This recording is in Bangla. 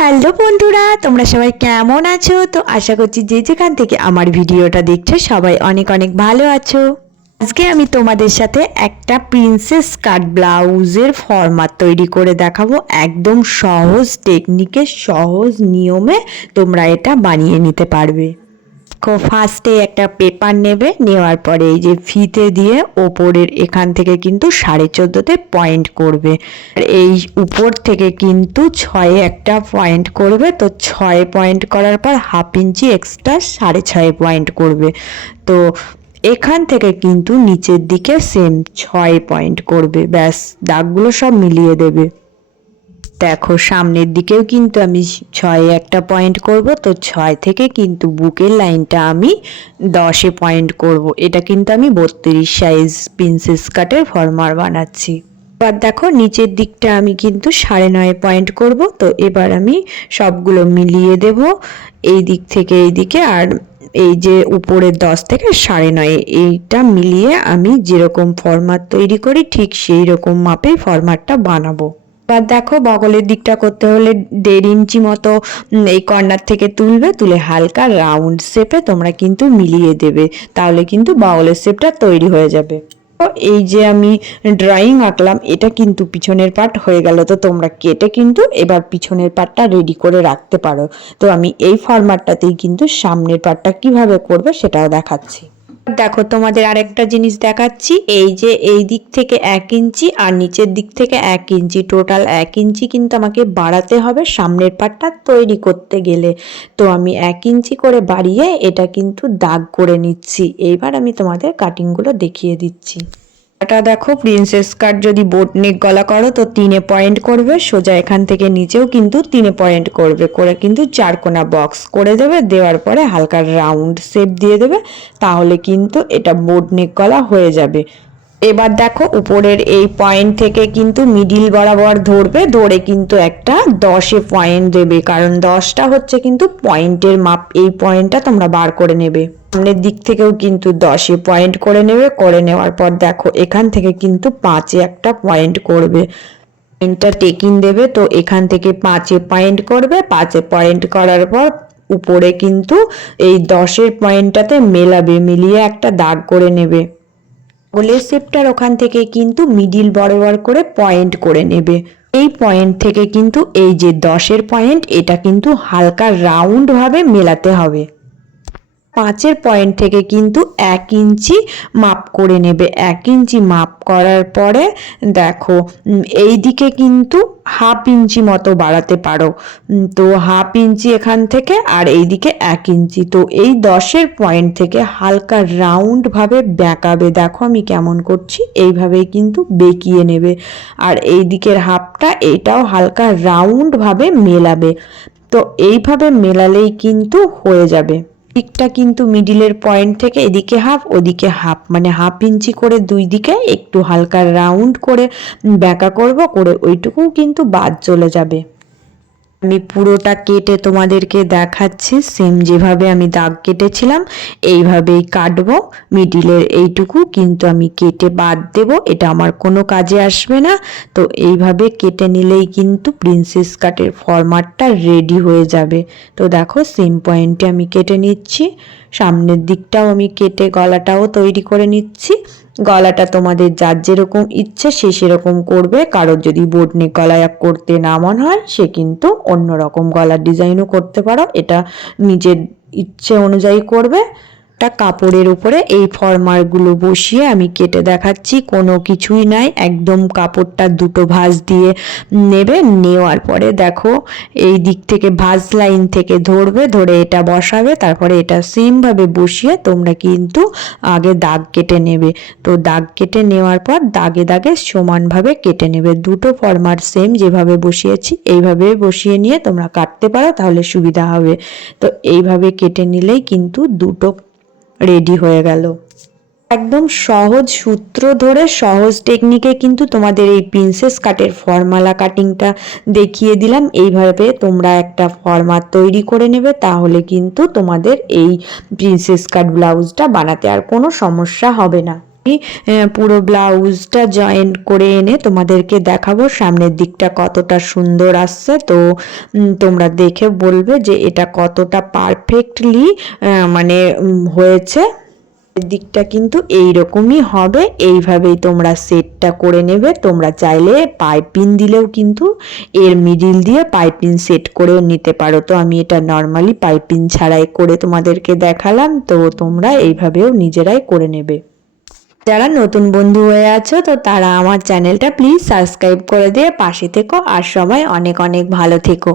হ্যালো বন্ধুরা, তোমরা সবাই কেমন আছো? তো আশা করছি যে যেখান থেকে আমার ভিডিওটা দেখছো সবাই অনেক অনেক ভালো আছো। আজকে আমি তোমাদের সাথে একটা প্রিন্সেস কাট ব্লাউজের ফরম্যাট তৈরি করে দেখাবো। একদম সহজ টেকনিকে, সহজ নিয়মে তোমরা এটা বানিয়ে নিতে পারবে। ফার্স্টে একটা পেপার নেবে, নেওয়ার পরে এই যে ফিতে দিয়ে ওপরের এখান থেকে কিন্তু 14.5-তে পয়েন্ট করবে। আর এই উপর থেকে কিন্তু 6-এ একটা পয়েন্ট করবে। তো 6 পয়েন্ট করার পর হাফ ইঞ্চি এক্সট্রা 6.5 পয়েন্ট করবে। তো এখান থেকে কিন্তু নিচের দিকে সেম 6 পয়েন্ট করবে। ব্যাস, দাগগুলো সব মিলিয়ে দেবে। দেখো সামনের দিকেও কিন্তু আমি 6-এ একটা পয়েন্ট করব। তো 6 থেকে কিন্তু বুকের লাইনটা আমি 10-এ পয়েন্ট করব। এটা কিন্তু আমি 32 সাইজ প্রিন্সেস কাটের ফর্মার বানাচ্ছি। এবার দেখো নিচের দিকটা আমি কিন্তু 9.5 পয়েন্ট করব। তো এবার আমি সবগুলো মিলিয়ে দেব এই দিক থেকে এই দিকে, আর এই যে উপরের 10 থেকে 9.5 এইটা মিলিয়ে আমি যেরকম ফরম্যাট তৈরি করি ঠিক সেই রকম মাপে ফরম্যাটটা বানাবো। এবার দেখো বগলের দিকটা করতে হলে 1.5 ইঞ্চি মতো এই কর্নার থেকে তুলবে, তুলে হালকা রাউন্ড শেপে তোমরা কিন্তু মিলিয়ে দেবে, তাহলে কিন্তু বগলের শেপটা তৈরি হয়ে যাবে। তো এই যে আমি ড্রয়িং আঁকলাম এটা কিন্তু পিছনের পার্ট হয়ে গেল। তো তোমরা কেটে কিন্তু এবার পিছনের পার্টটা রেডি করে রাখতে পারো। তো আমি এই ফরম্যাটটাতেই কিন্তু সামনের পার্টটা কিভাবে করবে সেটাও দেখাচ্ছি। দেখো তোমাদের আরেকটা জিনিস দেখাচ্ছি। এই যে এই দিক থেকে 1 ইঞ্চি আর নিচের দিক থেকে 1 ইঞ্চি, টোটাল 1 ইঞ্চি কিন্তু আমাকে বাড়াতে হবে সামনের পার্টটা তৈরি করতে গেলে। তো আমি 1 ইঞ্চি করে বাড়িয়ে এটা কিন্তু দাগ করে নিচ্ছি। এইবার আমি তোমাদের কাটিংগুলো দেখিয়ে দিচ্ছি। এটা দেখো প্রিন্সেস কাট যদি বোট নেক গলা করো তো 3-এ পয়েন্ট করবে, সোজা এখান থেকে নিচেও কিন্তু 3-এ পয়েন্ট করবে, করে কিন্তু 4 কোনা বক্স করে দেবে। দেওয়ার পরে হালকা রাউন্ড শেপ দিয়ে দেবে, তাহলে কিন্তু এটা বোট নেক গলা হয়ে যাবে। এবার দেখো উপরের এই পয়েন্ট থেকে কিন্তু মিডিল বরাবর ধরবে, ধরে কিন্তু একটা 10-এ পয়েন্ট দেবে, কারণ 10টা হচ্ছে কিন্তু পয়েন্টের মাপ। এই পয়েন্টটা তোমরা বার করে নেবে। সামনের দিক থেকেও কিন্তু 10-এ পয়েন্ট করে নেবে। করে নেওয়ার পর দেখো এখান থেকে কিন্তু 5-এ একটা পয়েন্ট করবে, পয়েন্টটা টেকিং দেবে। তো এখান থেকে 5-এ পয়েন্ট করবে, 5-এ পয়েন্ট করার পর উপরে কিন্তু এই 10-এর পয়েন্টটাতে মেলাবে, মিলিয়ে একটা দাগ করে নেবে। গোলের শেপটার ওখান থেকে কিন্তু মিডিল বরাবর করে পয়েন্ট করে নেবে। এই পয়েন্ট থেকে কিন্তু এই যে 10-এর পয়েন্ট এটা কিন্তু হালকা রাউন্ড ভাবে মেলাতে হবে। 5-এর পয়েন্ট থেকে কিন্তু 1 ইঞ্চি মাপ করে নেবে। 1 ইঞ্চি মাপ করার পরে দেখো এই দিকে কিন্তু হাফ ইঞ্চি মতো বাড়াতে পারো। তো হাফ ইঞ্চি এখান থেকে, আর এই দিকে 1 ইঞ্চি। তো এই 10-এর পয়েন্ট থেকে হালকা রাউন্ড ভাবে বেঁকাবে। দেখো আমি কেমন করছি, এইভাবেই কিন্তু বেঁকিয়ে নেবে। আর এই দিকের হাফটা এটাও হালকা রাউন্ড ভাবে মেলাবে। তো এইভাবে মেলালেই কিন্তু হয়ে যাবে। দিকটা কিন্তু মিডিলের পয়েন্ট থেকে এদিকে হাফ ওদিকে হাফ, মানে হাফ ইঞ্চি করে দুই দিকে একটু হালকা রাউন্ড করে বেঁকা করব, করে ওইটুকু কিন্তু বাদ চলে যাবে। আমি পুরোটা কেটে তোমাদেরকে দেখাচ্ছি। সেম যেভাবে আমি দাগ কেটেছিলাম এইভাবেই কাটবো। মিডিলের এইটুকু কিন্তু আমি কেটে বাদ দেব, এটা আমার কোনো কাজে আসবে না। তো এইভাবে কেটে নিলেই কিন্তু প্রিন্সেস কাটের ফরম্যাটটা রেডি হয়ে যাবে। তো দেখো সেম পয়েন্টে আমি কেটে নিচ্ছি। সামনের দিকটাও আমি কেটে গলাটাও তৈরি করে নিচ্ছি। গলাটা তোমাদের যার যেরকম ইচ্ছে সে সেরকম করবে। কারোর যদি বোট নেক গলা করতে না মন হয় সে কিন্তু অন্যরকম গলার ডিজাইনও করতে পারো, এটা নিজের ইচ্ছে অনুযায়ী করবে। একটা কাপড়ের উপরে এই ফরমারগুলো বসিয়ে আমি কেটে দেখাচ্ছি। কোনো কিছুই নাই, একদম কাপড়টা দুটো ভাঁজ দিয়ে নেবে। নেওয়ার পরে দেখো এই দিক থেকে ভাঁজ লাইন থেকে ধরবে, ধরে এটা বসাবে। তারপরে এটা সেমভাবে বসিয়ে তোমরা কিন্তু আগে দাগ কেটে নেবে। তো দাগ কেটে নেওয়ার পর দাগে দাগে সমানভাবে কেটে নেবে। দুটো ফরমার সেম যেভাবে বসিয়েছি এইভাবে বসিয়ে নিয়ে তোমরা কাটতে পারো, তাহলে সুবিধা হবে। তো এইভাবে কেটে নিলেই কিন্তু দুটো রেডি হয়ে গেল। একদম সহজ সূত্র ধরে সহজ টেকনিকে কিন্তু তোমাদের এই প্রিন্সেস কাটের ফর্মালা কাটিংটা দেখিয়ে দিলাম। এইভাবে তোমরা একটা ফর্মাট তৈরি করে নেবে, তাহলে কিন্তু তোমাদের এই প্রিন্সেস কাট ব্লাউজটা বানাতে আর কোনো সমস্যা হবে না। পুরো ব্লাউজটা জয়েন্ট করে এনে তোমাদেরকে দেখাবো সামনের দিকটা কতটা সুন্দর আসছে। তো তোমরা দেখে বলবে যে এটা কতটা পারফেক্টলি মানে হয়েছে। দিকটা কিন্তু এইরকমই হবে, এইভাবেই তোমরা সেটটা করে নেবে। তোমরা চাইলে পাইপিং দিলেও কিন্তু এর মিডিল দিয়ে পাইপিং সেট করে নিতে পারো। তো আমি এটা নর্মালি পাইপিং ছাড়াই করে তোমাদেরকে দেখালাম, তো তোমরা এইভাবেও নিজেরাই করে নেবে। যারা নতুন বন্ধু হয়ে আছো তো তারা আমার চ্যানেলটা প্লিজ সাবস্ক্রাইব করে দিয়ে পাশে থেকো, আর সবাই অনেক অনেক ভালো থেকো।